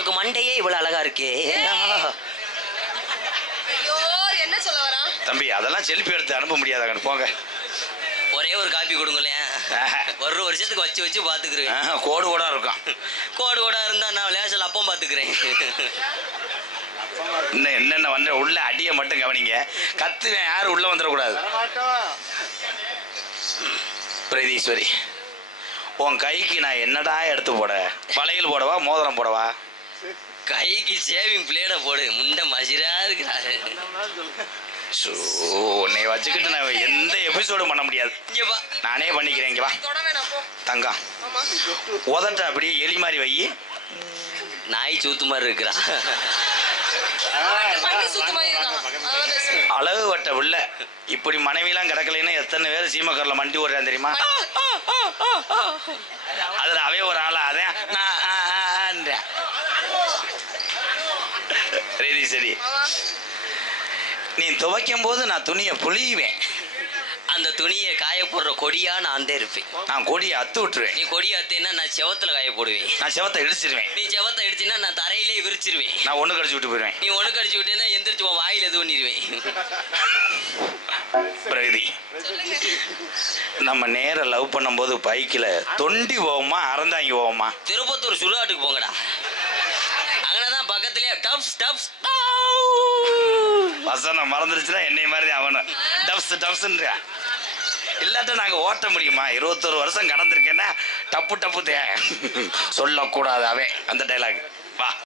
உனக்கு மண்டையே இவ்வளவு அழகா இருக்கே. ஐயோ என்ன சொல்ல வரா தம்பி? அதெல்லாம் செல்ஃபி எடுத்து அனுப்ப முடியாதாங்க, போங்க. ஒரே ஒரு காப்பி கொடுங்களேன், ஒரு வருஷத்துக்கு வச்சு வச்சு பாத்துக்கிறேன். கோடு கூட இருக்கும். கோடு கூட இருந்தா நான் லேசல் அப்பம் பாத்துக்கிறேன். இன்னும் என்னென்ன வந்து உள்ள அடியை மட்டும் கவனிங்க. கத்துவேன், யாரும் உள்ள வந்துடக்கூடாது. பிரதீஸ்வரி, உன் கைக்கு நான் என்னடா எடுத்து போட? வளையல் போடவா, மோதிரம் போடவா? கைக்கு சேவிங் பிளேட போடு, முண்டை மசிரா இருக்கிறாரு. உன்னை வச்சுக்கிட்டு நான் எந்த எபிசோடும் பண்ண முடியாது. நானே பண்ணிக்கிறேன். இங்க வா தங்கம், உதட்ட அப்படியே எலி மாதிரி வை. நாய் சூத்து மாதிரி இருக்கிறா. அழகு வட்ட உள்ள இப்படி மனைவிலாம் கிடக்கலைன்னா எத்தனை பேர் சீமக்கரில் மண்டி ஓடுறான் தெரியுமா? அதுல அவே ஒரு ஆளா அதான் ரெடி. சரி, நீ துவைக்கும் போது நான் துணியை புளியுவேன். அந்த துணியை காய போடுற கொடியா நான் தான் இருப்பேன். நான் கொடியை அத்து விட்டுருவேன். நீ கொடியை அத்தேன்னா நான் செவத்துல காய போடுவேன். நான் செவத்தை இடிச்சிருவேன். நீ செவத்தை இடிச்சின்னா நான் தரையிலே விரிச்சிருவேன். நான் ஒண்ணு கடிச்சு விட்டு போயிடுவேன். நீ ஒண்ணு கடிச்சு விட்டேன்னா எந்திரிச்சு உன் வாயில எது பண்ணிடுவேன். பிரகதி, நம்ம நேர லவ் பண்ணும்போது பைக்கில் தொண்டி போவோமா அறந்தாங்கி போவோமா? திருப்பத்தூர் சுடுகாட்டுக்கு போங்கடா, அங்கனதான் பக்கத்துலயே டப்ஸ் டப்ஸ். வசனம் மறந்துருச்சுன்னா என்னை மாதிரி அவனு டப்ஸ் டப்ஸ்ன்றா. இல்லாட்ட நாங்க ஓட்ட முடியுமா? 21 வருஷம் கடந்திருக்கேன்னா டப்பு டப்பு சொல்லக்கூடாது அவன் அந்த டைலாக். வா.